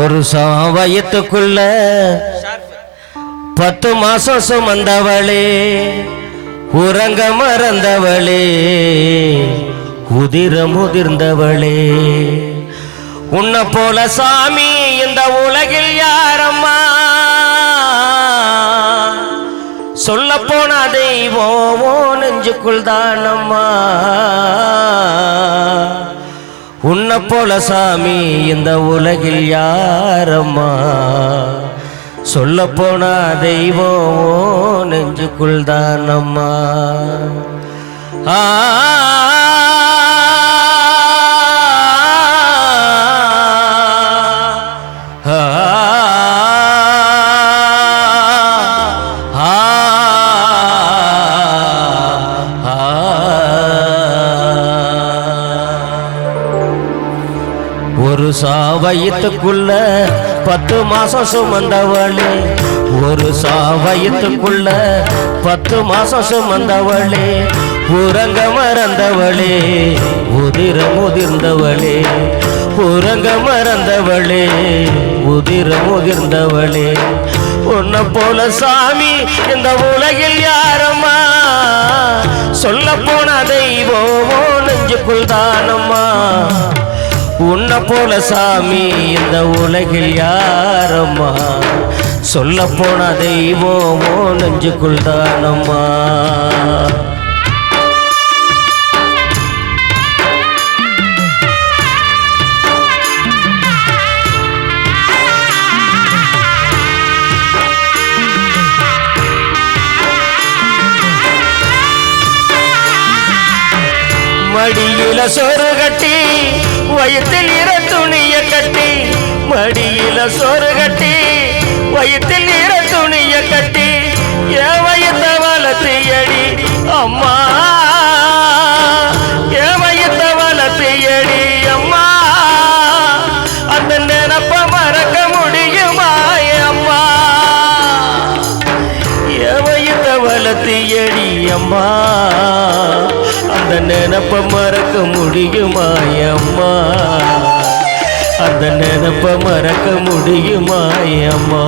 ஒரு சாவயத்துக்குள்ள 10 மாசம் சுமந்தவளே, உறங்க மறந்தவளே, உதிர முதிர்ந்தவளே, உன்னை போல சாமி இந்த உலகில் யாரம்மா? சொல்ல போன தெய்வம் நெஞ்சுக்குள் தானம்மா. உன்னை போல சாமி இந்த உலகில் யாரம்மா? சொல்ல போன தெய்வம் நெஞ்சுக்குள் தானம்மா. ஒரு சாவயத்துக்குள்ள 10 மாசம் சுமந்தவளே, ஒரு சாவயத்துக்குள்ள 10 மாசம் சுமந்தவளே, உறங்க மறந்தவளே, உதிர முதிர்ந்தவளே, உறங்க மறந்தவளே, உதிர முதிர்ந்தவளே, உன்னை போல சாமி இந்த உலகில் யாரம்மா? சொல்ல போன தெய்வம் நெஞ்சுக்குள் தானம்மா. உன்னை போல சாமி இந்த உலகில் யாரம்மா? சொல்ல போன தெய்வம் நெஞ்சுக்குள் தானம்மா. மடியில சோறு கட்டி வயிற்றில் இர துணிய கட்டி, மடியில சோறு கட்டி வயிற்றில் இர துணிய கட்டி, என் வயிற்ற வளர்த்தியடி அம்மா, என் வயிற்ற வளர்த்தியடி அம்மா. அந்த நினப்ப மறக்க முடியுமா அம்மா? என் வயிற்ற வளர்த்தியடி அம்மா, அந்த நினப்ப மறக்க முடியுமா அம்மா? அந்த நினப்ப மறக்க முடியுமா அம்மா?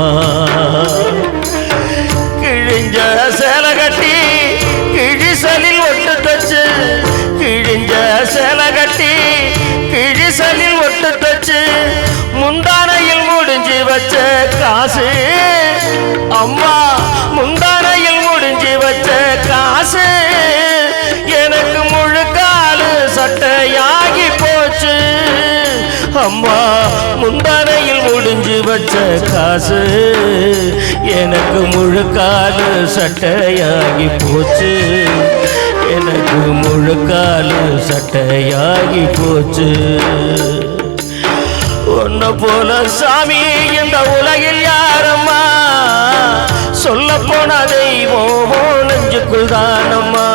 கிழிஞ்ச சேலை கட்டி கிழிசலில் ஒட்டு தச்சு, கிழிஞ்ச சேலை கட்டி கிழிசலில் ஒட்டு தச்சு, முந்தானையில் முடிஞ்சு வச்ச காசு அம்மா, முந்தானையில் முடிஞ்சு வச்ச காசு எனக்கு முழுக்காலு சட்டையாகி போச்சு அம்மா. முந்தானையில் முடிஞ்சு வச்ச காசு எனக்கு முழுக்காலு சட்டையாகி போச்சு, எனக்கு முழுக்காலு சட்டையாகி போச்சு. உன்னை போல சாமி இந்த உலகில் யாரம்மா? சொல்ல போன தெய்வம் நெஞ்சுக்குள் தானம்மா.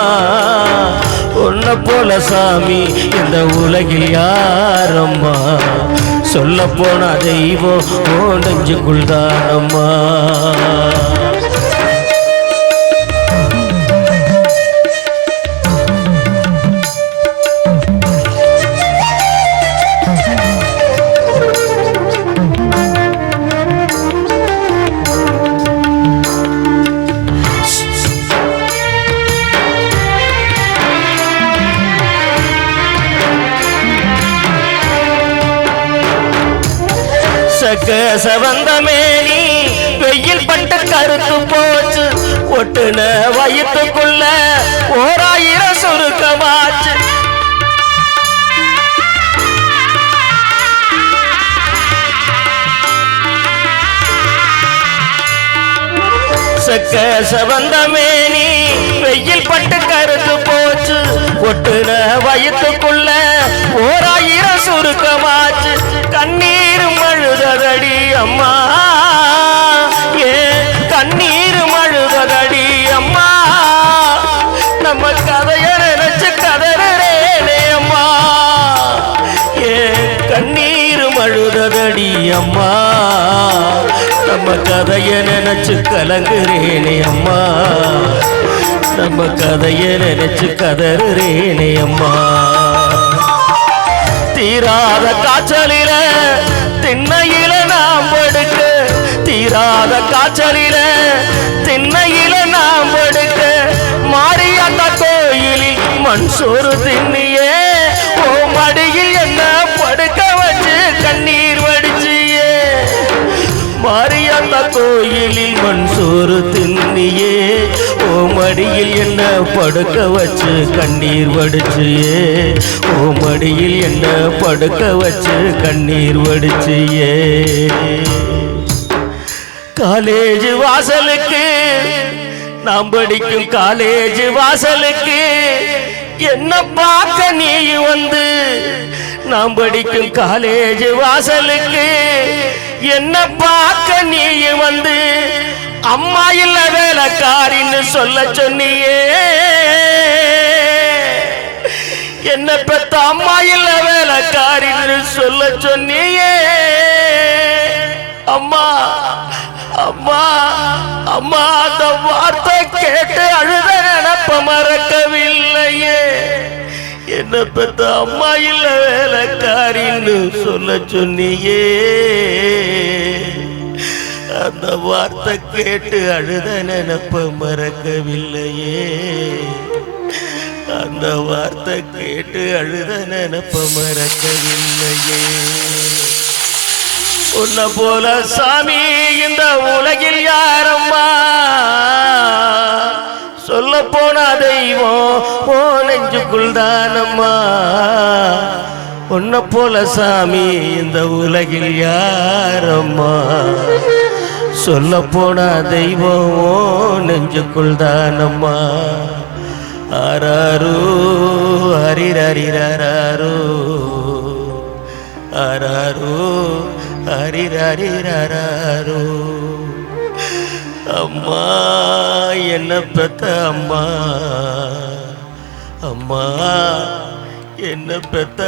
உன்னை போல சாமி இந்த உலகில் யாரம்மா? சொல்ல போன தெய்வம் நெஞ்சுக்குள் தானம்மா. சவந்த மேனி வெயில் பட்டு கருத்து போச்சு, ஒட்டுன வயிற்றுக்குள்ள 1000 சுருக்கமாச்சு. சவந்த மேனி வெயில் பட்டு கருத்து போச்சு, ஒட்டுன வயிற்றுக்குள்ள 1000 சுருக்கமாச்சு. கண்ணீர் மழுதடி அம்மா, ஏ கண்ணீர் மழுதடி அம்மா, நம்ம கதைய நினைச்சு கதறேனே அம்மா. ஏ கண்ணீர் மழுதடி அம்மா, நம்ம கதைய நினைச்சு கலங்குறேனே அம்மா, நம்ம கதைய நினைச்சு கதறேனே அம்மா. தீராத காய்ச்சலில திண்ணையில வாசலில திண்ணையில நாம் படுக்க மாரியாத்தா கோயிலில் மண் சோறு தின்னியே ஓ மடியில் என்ன படுக்க வச்சு கண்ணீர் வடிச்சியே மாரியாத்தா கோயிலில் மண் சோறு தின்னியே ஓ மடியில் என்ன படுக்க வச்சு கண்ணீர் வடிச்சியே ஓ மடியில் என்ன படுக்க வச்சு கண்ணீர் வடிச்சியே காலேஜ் வாசலுக்கு நாம் படிக்கும் காலேஜ் வாசலுக்கு என்ன பார்க்க நீ வந்து நாம் படிக்கும் காலேஜ் வாசலுக்கு என்ன பார்க்க நீ வந்து அம்மா இல்ல வேலைக்காரின்னு சொல்ல சொன்னியே என்ன பெத்த அம்மா இல்ல வேலைக்காரின்னு சொல்ல சொன்னியே அம்மா அம்மா அம்மா அந்த வார்த்தை கேட்டு அழுத நினப்ப மறக்கவில்லையே என்ன பெத்த அம்மா இல்ல வேலைக்காரின்னு சொல்ல சொன்னியே அந்த வார்த்தை கேட்டு அழுத நினப்ப மறக்கவில்லையே அந்த வார்த்தை கேட்டு அழுத நினப்ப மறக்கவில்லையே உன்னை போல சாமி இந்த உலகில் யாரம்மா சொல்ல போன தெய்வம் போ நெஞ்சுக்குள் தானம்மா உன்னை போல சாமி இந்த உலகில் யாரம்மா சொல்ல போன தெய்வம் நெஞ்சுக்குள் தானம்மா ஆராரோ ஹரிரரிராரோ ஆராரோ ஹரிரரிராரோ அம்மா என்ன பெத்த அம்மா அம்மா என்ன பெத்த